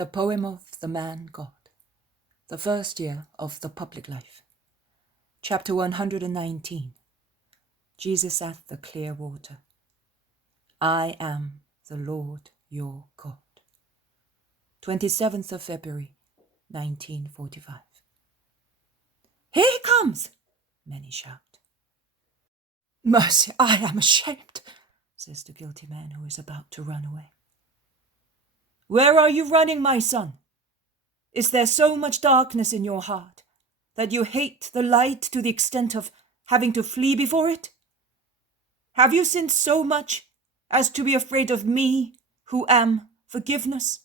The poem of the man God, the first year of the public life. Chapter 119. Jesus at the clear water. I am the Lord your God. 27th of February, 1945. Here he comes, many shout. Mercy, I am ashamed, says the guilty man who is about to run away. Where are you running, my son? Is there so much darkness in your heart that you hate the light to the extent of having to flee before it? Have you sinned so much as to be afraid of me, who am forgiveness?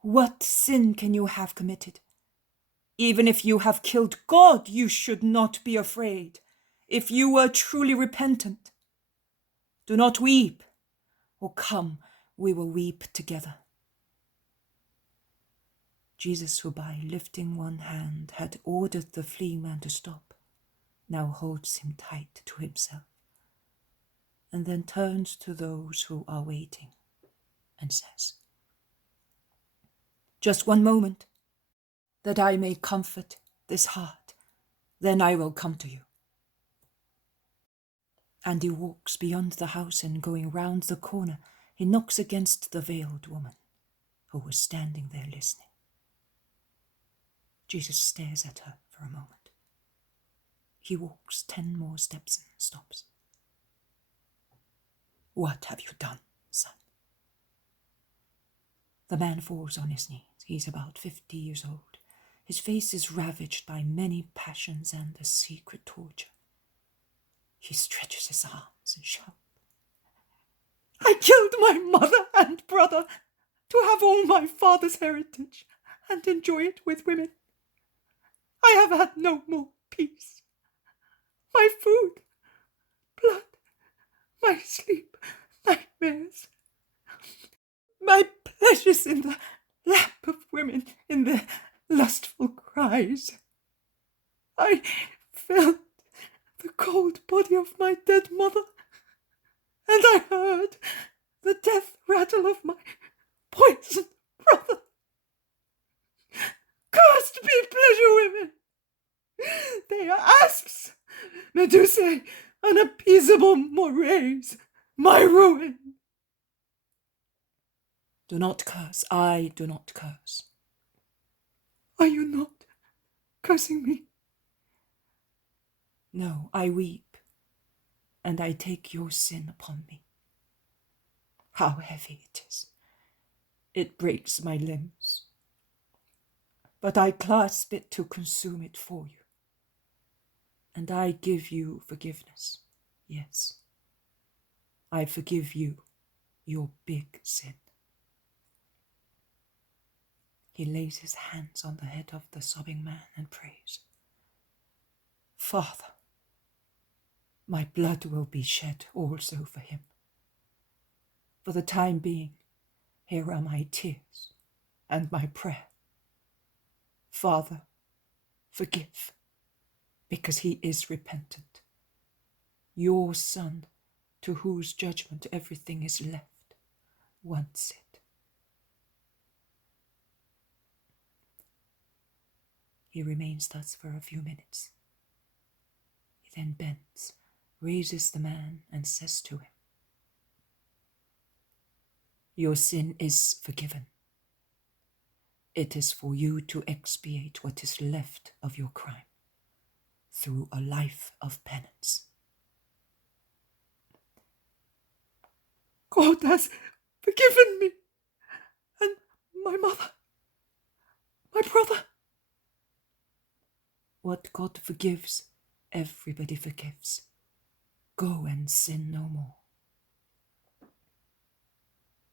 What sin can you have committed? Even if you have killed God, you should not be afraid, if you were truly repentant. Do not weep, or come, we will weep together. Jesus, who by lifting one hand had ordered the fleeing man to stop, now holds him tight to himself, and then turns to those who are waiting and says, just one moment, that I may comfort this heart, then I will come to you. And he walks beyond the house, and going round the corner, he knocks against the veiled woman who was standing there listening. Jesus stares at her for a moment. He walks 10 more steps and stops. What have you done, son? The man falls on his knees. He's about 50 years old. His face is ravaged by many passions and a secret torture. He stretches his arms and shouts, I killed my mother and brother to have all my father's heritage and enjoy it with women. I have had no more peace. My food, blood, my sleep, nightmares, my pleasures in the lap of women, in their lustful cries. I felt the cold body of my dead mother, and I heard the death rattle of my poisoned brother. Cursed be pleasure women! They are asps, Medusae, unappeasable mores, my ruin. Do not curse, I do not curse. Are you not cursing me? No, I weep, and I take your sin upon me. How heavy it is. It breaks my limbs. But I clasp it to consume it for you. And I give you forgiveness. Yes, I forgive you your big sin. He lays his hands on the head of the sobbing man and prays, Father, my blood will be shed also for him. For the time being, here are my tears and my prayer. Father, forgive, because he is repentant. Your Son, to whose judgment everything is left, wants it. He remains thus for a few minutes. He then bends, raises the man, and says to him, Your sin is forgiven. It is for you to expiate what is left of your crime through a life of penance. God has forgiven me, and my mother, my brother. What God forgives, everybody forgives. Go and sin no more.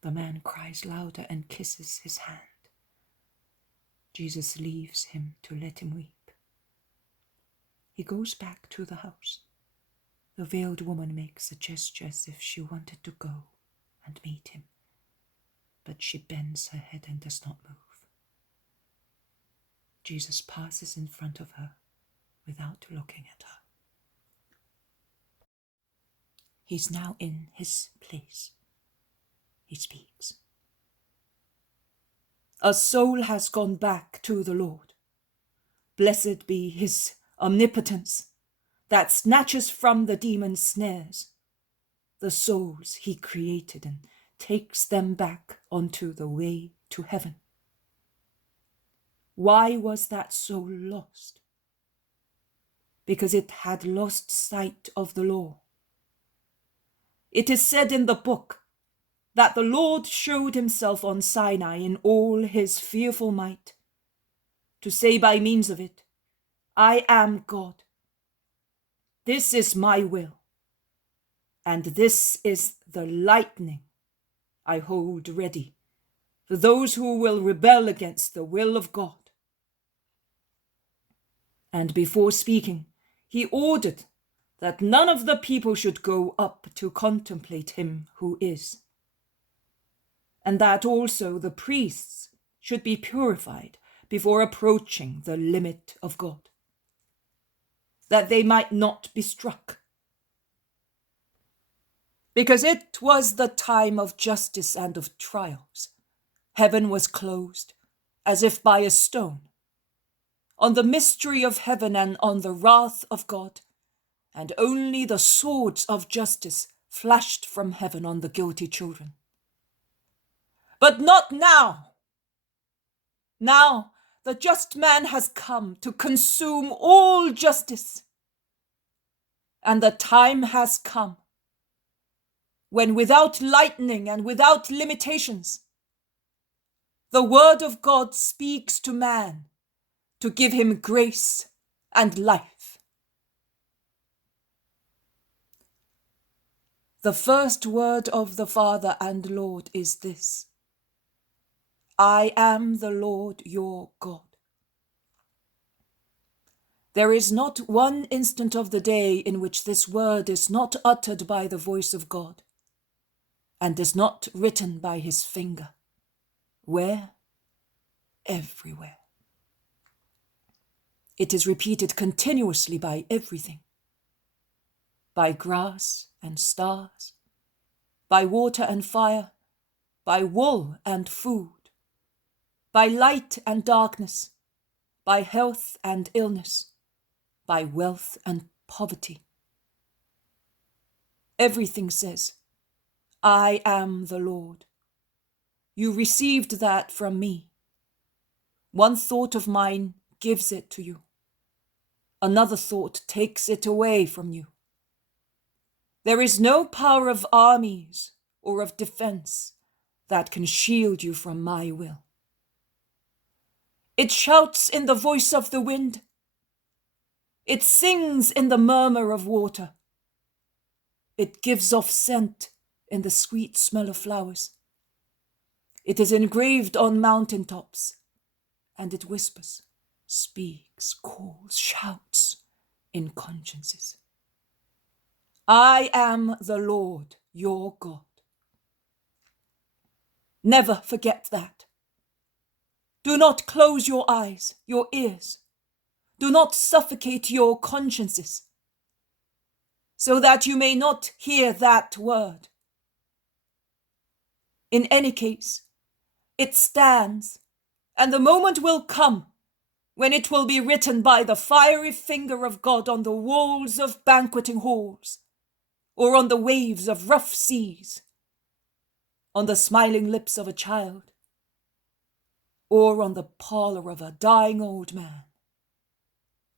The man cries louder and kisses his hand. Jesus leaves him to let him weep. He goes back to the house. The veiled woman makes a gesture as if she wanted to go and meet him, but she bends her head and does not move. Jesus passes in front of her without looking at her. He's now in his place. He speaks. A soul has gone back to the Lord. Blessed be his omnipotence that snatches from the demon's snares the souls he created and takes them back onto the way to heaven. Why was that soul lost? Because it had lost sight of the law. It is said in the book that the Lord showed himself on Sinai in all his fearful might, to say by means of it, I am God. This is my will, and this is the lightning I hold ready for those who will rebel against the will of God. And before speaking, he ordered that none of the people should go up to contemplate him who is, and that also the priests should be purified before approaching the limit of God, that they might not be struck. Because it was the time of justice and of trials. Heaven was closed, as if by a stone, on the mystery of heaven and on the wrath of God, and only the swords of justice flashed from heaven on the guilty children. But not now. Now the just man has come to consume all justice, and the time has come when, without lightning and without limitations, the word of God speaks to man to give him grace and life. The first word of the Father and Lord is this: I am the Lord your God. There is not one instant of the day in which this word is not uttered by the voice of God and is not written by his finger. Where? Everywhere. It is repeated continuously by everything. By grass and stars, by water and fire, by wool and food, by light and darkness, by health and illness, by wealth and poverty. Everything says, I am the Lord. You received that from me. One thought of mine gives it to you. Another thought takes it away from you. There is no power of armies or of defense that can shield you from my will. It shouts in the voice of the wind. It sings in the murmur of water. It gives off scent in the sweet smell of flowers. It is engraved on mountaintops, and it whispers, speaks, calls, shouts in consciences. I am the Lord your God. Never forget that. Do not close your eyes, your ears. Do not suffocate your consciences, so that you may not hear that word. In any case, it stands, and the moment will come when it will be written by the fiery finger of God on the walls of banqueting halls, or on the waves of rough seas, on the smiling lips of a child, or on the parlor of a dying old man,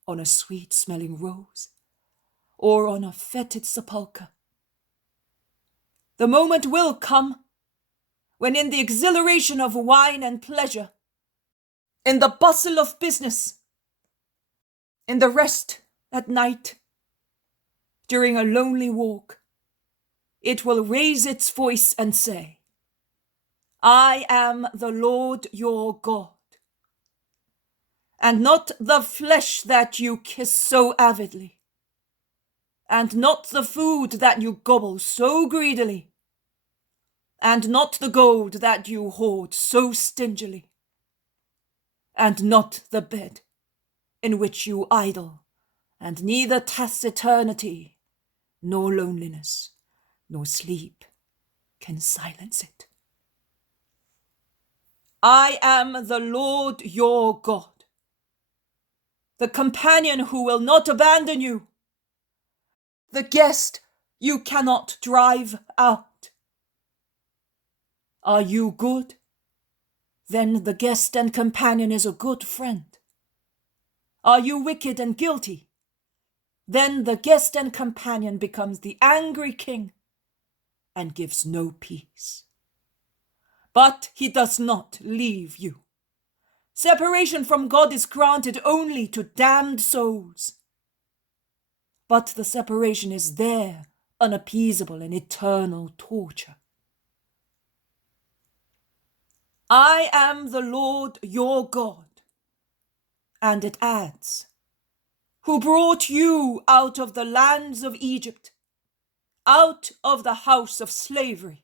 on a sweet-smelling rose, or on a fetid sepulchre. The moment will come when, in the exhilaration of wine and pleasure, in the bustle of business, in the rest at night, during a lonely walk, it will raise its voice and say, I am the Lord your God, and not the flesh that you kiss so avidly, and not the food that you gobble so greedily, and not the gold that you hoard so stingily, and not the bed in which you idle, and neither taciturnity, nor loneliness, nor sleep can silence it. I am the Lord your God, the companion who will not abandon you, the guest you cannot drive out. Are you good? Then the guest and companion is a good friend. Are you wicked and guilty? Then the guest and companion becomes the angry king and gives no peace. But he does not leave you. Separation from God is granted only to damned souls. But the separation is there, unappeasable and eternal torture. I am the Lord your God. And it adds, who brought you out of the lands of Egypt, out of the house of slavery.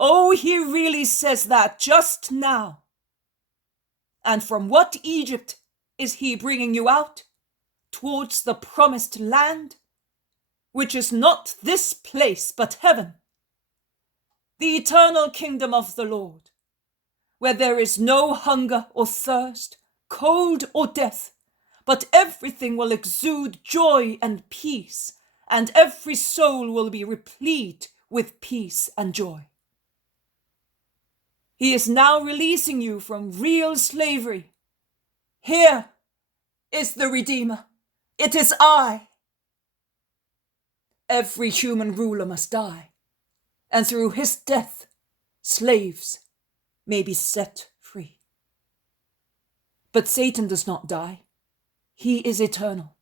Oh, he really says that just now. And from what Egypt is he bringing you out? Towards the promised land, which is not this place but heaven, the eternal kingdom of the Lord, where there is no hunger or thirst, cold or death, but everything will exude joy and peace, and every soul will be replete with peace and joy. He is now releasing you from real slavery. Here is the Redeemer. It is I. Every human ruler must die, and through his death, slaves may be set free. But Satan does not die. He is eternal.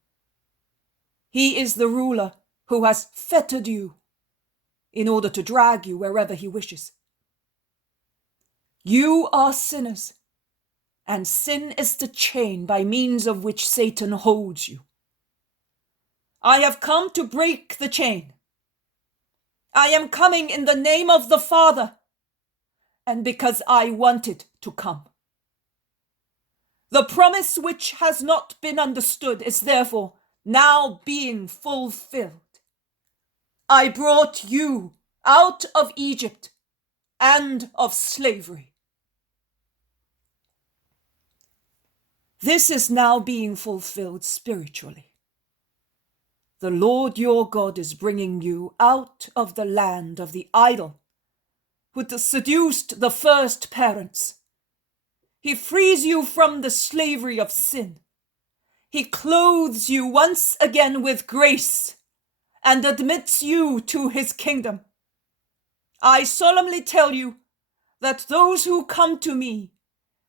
He is the ruler who has fettered you in order to drag you wherever he wishes. You are sinners, and sin is the chain by means of which Satan holds you. I have come to break the chain. I am coming in the name of the Father, and because I wanted to come. The promise which has not been understood is therefore now being fulfilled. I brought you out of Egypt and of slavery. This is now being fulfilled spiritually. The Lord your God is bringing you out of the land of the idol, who seduced the first parents. He frees you from the slavery of sin. He clothes you once again with grace and admits you to his kingdom. I solemnly tell you that those who come to me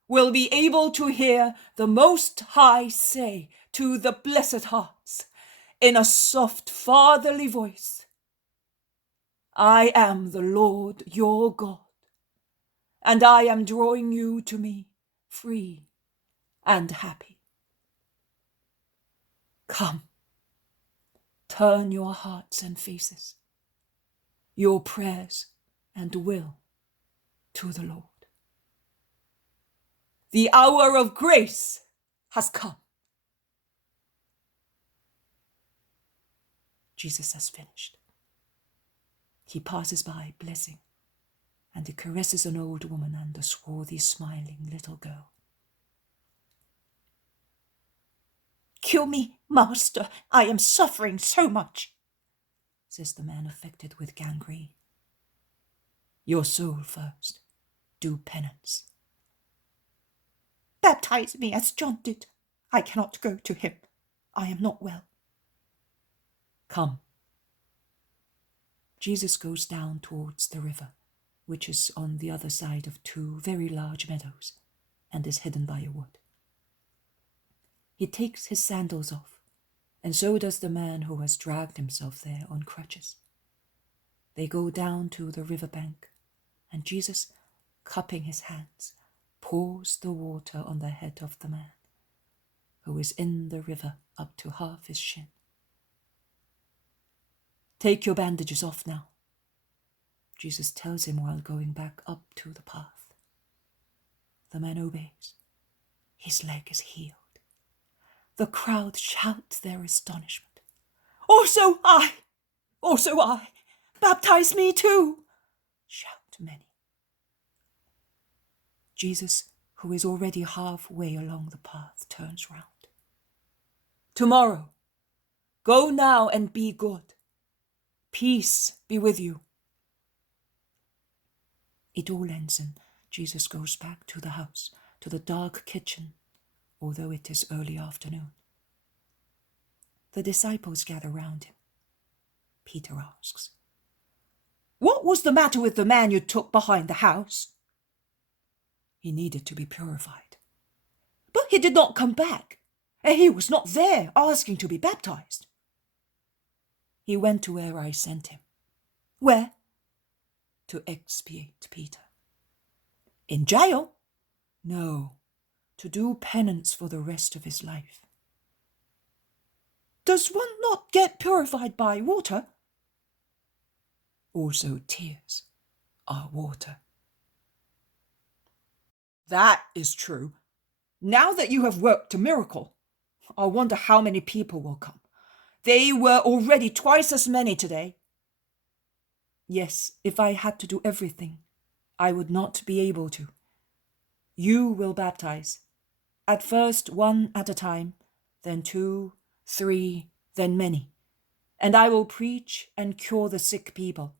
will be able to hear the Most High say to the blessed hearts in a soft fatherly voice, I am the Lord your God, and I am drawing you to me free and happy. Come, turn your hearts and faces, your prayers and will to the Lord. The hour of grace has come. Jesus has finished. He passes by, blessing, and he caresses an old woman and a swarthy, smiling little girl. Kill me, Master, I am suffering so much, says the man affected with gangrene. Your soul first. Do penance. Baptize me as John did. I cannot go to him. I am not well. Come. Jesus goes down towards the river, which is on the other side of two very large meadows, and is hidden by a wood. He takes his sandals off, and so does the man who has dragged himself there on crutches. They go down to the river bank, and Jesus, cupping his hands, pours the water on the head of the man, who is in the river up to half his shin. Take your bandages off now, Jesus tells him while going back up to the path. The man obeys. His leg is healed. The crowd shout their astonishment. Also I! Also I! Baptize me too! Shout many. Jesus, who is already halfway along the path, turns round. Tomorrow, go now and be good. Peace be with you. It all ends and Jesus goes back to the house, to the dark kitchen, although it is early afternoon. The disciples gather round him. Peter asks, "What was the matter with the man you took behind the house?" "He needed to be purified." "But he did not come back, and he was not there asking to be baptized." "He went to where I sent him." "Where?" "To expiate, Peter." "In jail?" "No, to do penance for the rest of his life." "Does one not get purified by water?" "Also tears are water." "That is true. Now that you have worked a miracle, I wonder how many people will come. They were already twice as many today." "Yes, if I had to do everything, I would not be able to. You will baptize. At first 1 at a time, then 2, 3, then many. And I will preach and cure the sick people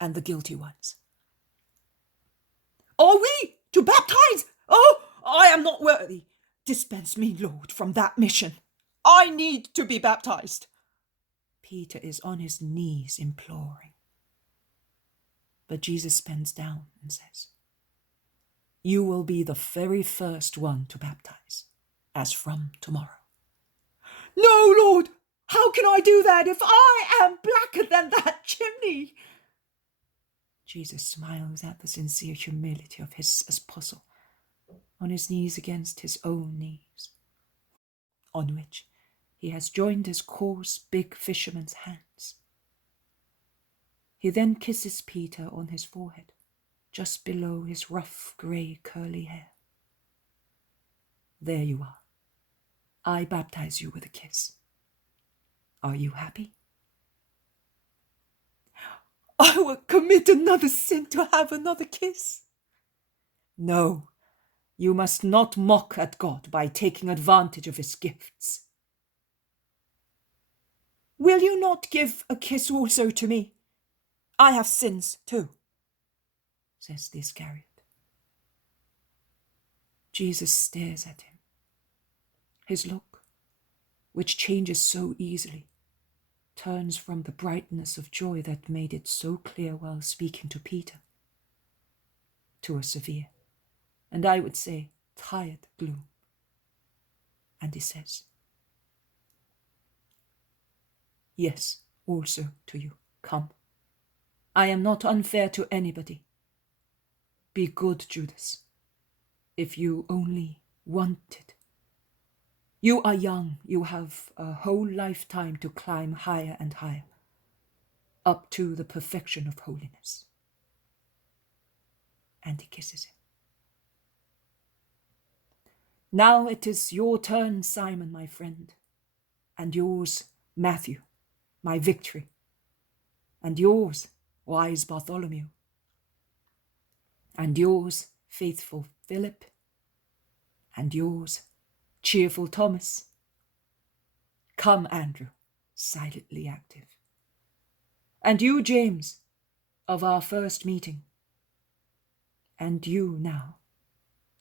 and the guilty ones." "Are we to baptize? Oh, I am not worthy. Dispense me, Lord, from that mission. I need to be baptized." Peter is on his knees imploring. But Jesus bends down and says, "You will be the very first one to baptize, as from tomorrow." "No, Lord, how can I do that if I am blacker than that chimney?" Jesus smiles at the sincere humility of his apostle, on his knees against his own knees, on which he has joined his coarse, big fisherman's hands. He then kisses Peter on his forehead, just below his rough, grey, curly hair. "There you are. I baptize you with a kiss. Are you happy?" "I will commit another sin to have another kiss." "No, you must not mock at God by taking advantage of his gifts." "Will you not give a kiss also to me? I have sins too," says the Iscariot. Jesus stares at him. His look, which changes so easily, turns from the brightness of joy that made it so clear while speaking to Peter, to a severe, and I would say tired gloom. And he says, "Yes, also to you. Come. I am not unfair to anybody. Be good, Judas, if you only wanted. You are young, you have a whole lifetime to climb higher and higher, up to the perfection of holiness." And he kisses him. "Now it is your turn, Simon, my friend, and yours, Matthew, my victory, and yours, wise Bartholomew, and yours, faithful Philip, and yours, cheerful Thomas. Come, Andrew, silently active. And you, James, of our first meeting. And you now,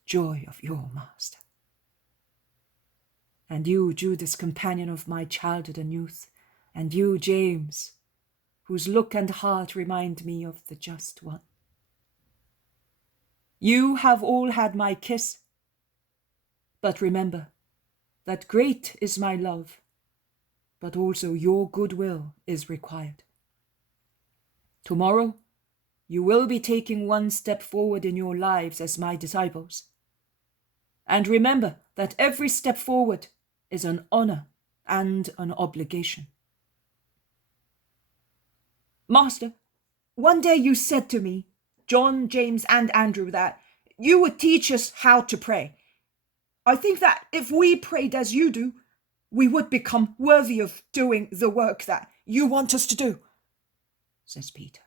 joy of your master. And you, Judas, companion of my childhood and youth. And you, James, whose look and heart remind me of the just one. You have all had my kiss. But remember that great is my love, but also your goodwill is required. Tomorrow, you will be taking one step forward in your lives as my disciples. And remember that every step forward is an honor and an obligation. Master, one day you said to me, John, James, and Andrew, that you would teach us how to pray. I think that if we prayed as you do, we would become worthy of doing the work that you want us to do, says Peter.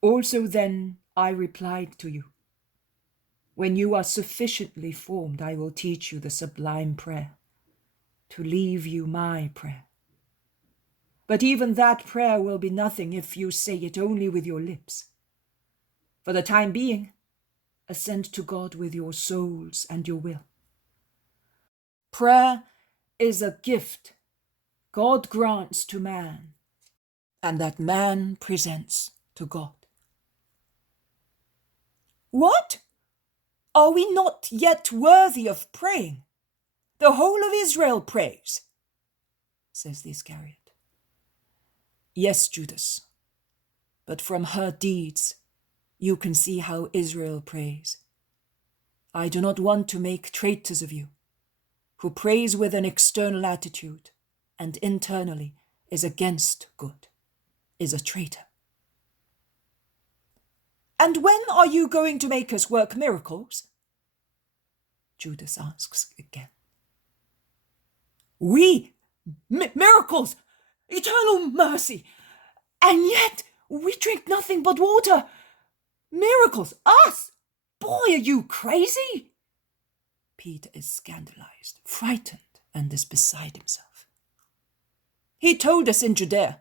Also then I replied to you, when you are sufficiently formed, I will teach you the sublime prayer, to leave you my prayer. But even that prayer will be nothing if you say it only with your lips. For the time being, assent to God with your souls and your will. Prayer is a gift God grants to man, and that man presents to God. What? Are we not yet worthy of praying? The whole of Israel prays, says the Iscariot. Yes, Judas, but from her deeds you can see how Israel prays. I do not want to make traitors of you, who prays with an external attitude and internally is against good, is a traitor. And when are you going to make us work miracles? Judas asks again. We? Miracles! Eternal mercy! And yet we drink nothing but water! Miracles! Us! Boy, are you crazy? Peter is scandalized, frightened, and is beside himself. He told us in Judea.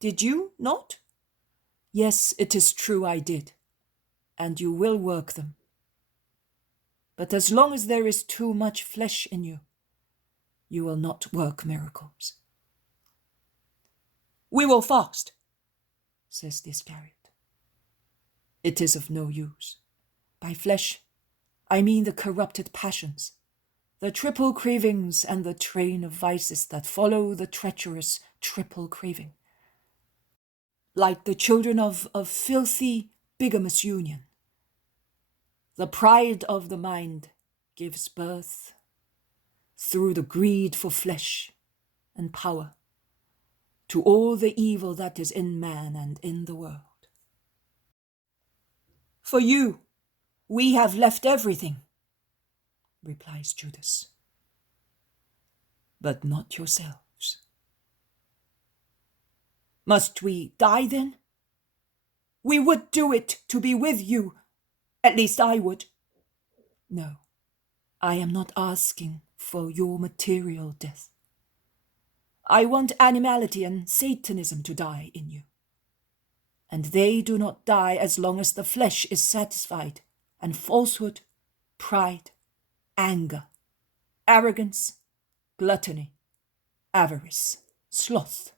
Did you not? Yes, it is true I did, and you will work them. But as long as there is too much flesh in you, you will not work miracles. We will fast, says the Iscariot. It is of no use. By flesh, I mean the corrupted passions, the triple cravings and the train of vices that follow the treacherous triple craving. Like the children of filthy, bigamous union, the pride of the mind gives birth, through the greed for flesh and power, to all the evil that is in man and in the world. For you, we have left everything, replies Judas. But not yourselves. Must we die then? We would do it to be with you. At least I would. No, I am not asking for your material death. I want animality and Satanism to die in you. And they do not die as long as the flesh is satisfied, and falsehood, pride, anger, arrogance, gluttony, avarice, sloth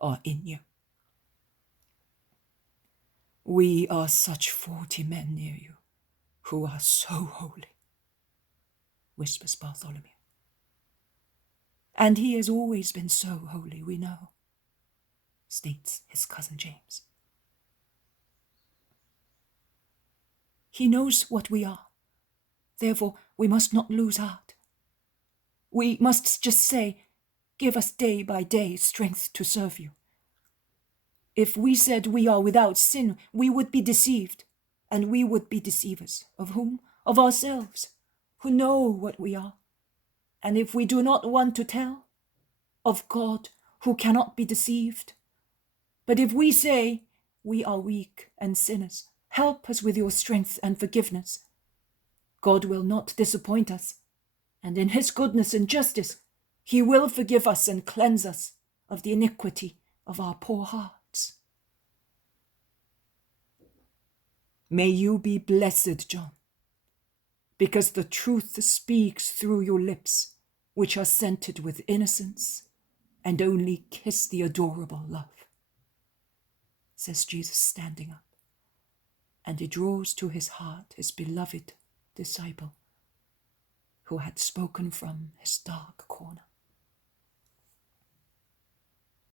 are in you. We are such 40 men near you, who are so holy, whispers Bartholomew. And he has always been so holy, we know, states his cousin James. He knows what we are. Therefore, we must not lose heart. We must just say, give us day by day strength to serve you. If we said we are without sin, we would be deceived, and we would be deceivers. Of whom? Of ourselves, who know what we are. And if we do not want to tell, of God, who cannot be deceived. But if we say, we are weak and sinners, help us with your strength and forgiveness, God will not disappoint us, and in his goodness and justice, he will forgive us and cleanse us of the iniquity of our poor hearts. May you be blessed, John, because the truth speaks through your lips, which are scented with innocence and only kiss the adorable love, says Jesus, standing up, and he draws to his heart his beloved disciple, who had spoken from his dark corner.